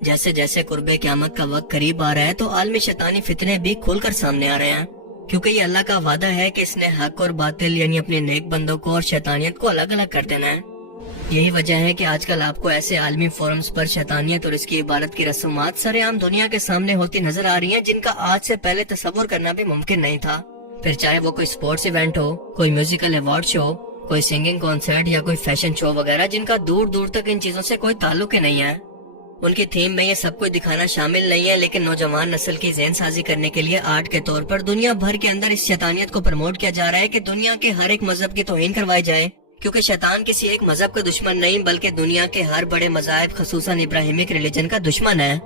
जैसे जैसे कुर्बे क़यामत का वक्त करीब आ रहा है तो आलमी शैतानी फितने भी खुलकर सामने आ रहे हैं, क्योंकि ये अल्लाह का वादा है कि इसने हक और बातिल यानी अपने नेक बंदों को और शैतानियत को अलग अलग कर देना है। यही वजह है कि आजकल आपको ऐसे आलमी फोरम्स पर शैतानियत और इसकी इबादत की रस्मात सरेआम दुनिया के सामने होती नजर आ रही हैं, जिनका आज से पहले तसव्वुर करना भी मुमकिन नहीं था। फिर चाहे वो कोई स्पोर्ट्स इवेंट हो, कोई म्यूजिकल अवार्ड शो, कोई सिंगिंग कॉन्सर्ट या कोई फैशन शो वगैरह, जिनका दूर दूर तक इन चीजों से कोई ताल्लुक ही नहीं है। उनकी थीम में ये सब कुछ दिखाना शामिल नहीं है, लेकिन नौजवान नस्ल की ज़हन साजी करने के लिए आर्ट के तौर पर दुनिया भर के अंदर इस शैतानियत को प्रमोट किया जा रहा है कि दुनिया के हर एक मजहब की तौहीन करवाई जाए, क्योंकि शैतान किसी एक मजहब का दुश्मन नहीं बल्कि दुनिया के हर बड़े मज़ाहिब खसूसन इब्राहिमिक रिलीजन का दुश्मन है।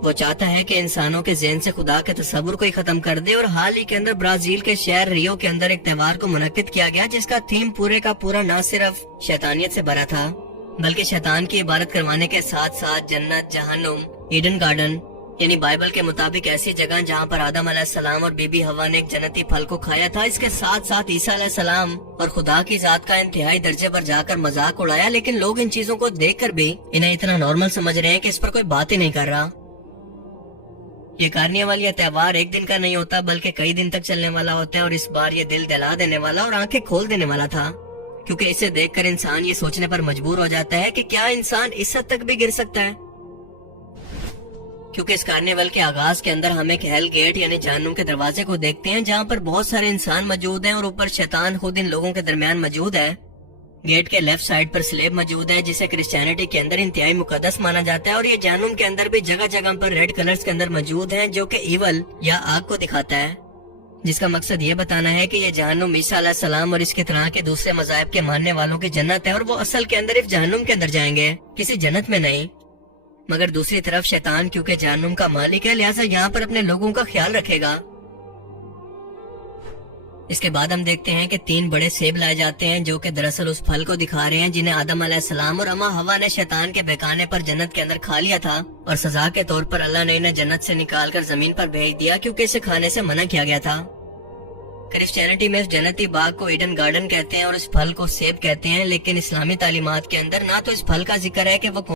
वो चाहता है कि इंसानों के ज़हन से खुदा के तस्वुर को ही खत्म कर दे। और हाल ही के अंदर ब्राजील के शहर रियो के अंदर एक त्योहार को मुनक्किद किया गया, जिसका थीम पूरे का पूरा न सिर्फ शैतानियत से भरा था बल्कि शैतान की इबादत करवाने के साथ साथ जन्नत, जहन्नुम, ईडन गार्डन यानी बाइबल के मुताबिक ऐसी जगह जहाँ पर आदम अलैहिस्सलाम और बीबी हवा ने एक जन्नती फल को खाया था, इसके साथ साथ ईसा अलैहिस्सलाम और खुदा की जात का इंतहाई दर्जे पर जाकर मजाक उड़ाया। लेकिन लोग इन चीजों को देखकर भी इन्हें इतना नॉर्मल समझ रहे हैं कि इस पर कोई बात ही नहीं कर रहा। ये कार्निवल या त्योहार एक दिन का नहीं होता बल्कि कई दिन तक चलने वाला होता है, और इस बार ये दिल दहला देने वाला और आंखें खोल देने वाला था, क्योंकि इसे देखकर इंसान ये सोचने पर मजबूर हो जाता है कि क्या इंसान इस हद तक भी गिर सकता है। क्योंकि इस कार्निवल के आगाज के अंदर हम एक हेल गेट यानी जहन्नुम के दरवाजे को देखते हैं, जहाँ पर बहुत सारे इंसान मौजूद हैं और ऊपर शैतान खुद इन लोगों के दरमियान मौजूद है। गेट के लेफ्ट साइड पर स्लेब मौजूद है, जिसे क्रिश्चियनिटी के अंदर इंतहाई मुकद्दस माना जाता है, और ये जहन्नुम के अंदर भी जगह जगह पर रेड कलर्स के अंदर मौजूद हैं, जो कि ईवल या आग को दिखाता है, जिसका मकसद ये बताना है कि ये जहन्नुम ईसा अलैहिस्सलाम और इसके तरह के दूसरे मज़ाहिब के मानने वालों की जन्नत है, और वो असल के अंदर इस जहन्नुम के अंदर जाएंगे, किसी जन्नत में नहीं। मगर दूसरी तरफ शैतान क्योंकि जहन्नुम का मालिक है, लिहाजा यहाँ पर अपने लोगों का ख्याल रखेगा। इसके बाद हम देखते हैं कि 3 बड़े सेब लाए जाते हैं, जो कि दरअसल उस फल को दिखा रहे हैं जिन्हें आदम अलैहिस्सलाम और अम्मा हवा ने शैतान के बहकाने पर जन्नत के अंदर खा लिया था, और सजा के तौर पर अल्लाह ने इन्हें जन्नत से निकाल कर जमीन पर भेज दिया, क्योंकि इसे खाने से मना किया गया था। क्रिश्चियनिटी में इस जन्नती बाग को ईडन गार्डन कहते हैं और इस फल को सेब कहते हैं, लेकिन इस्लामी तालीमात के अंदर ना तो इस फल का जिक्र है कि वो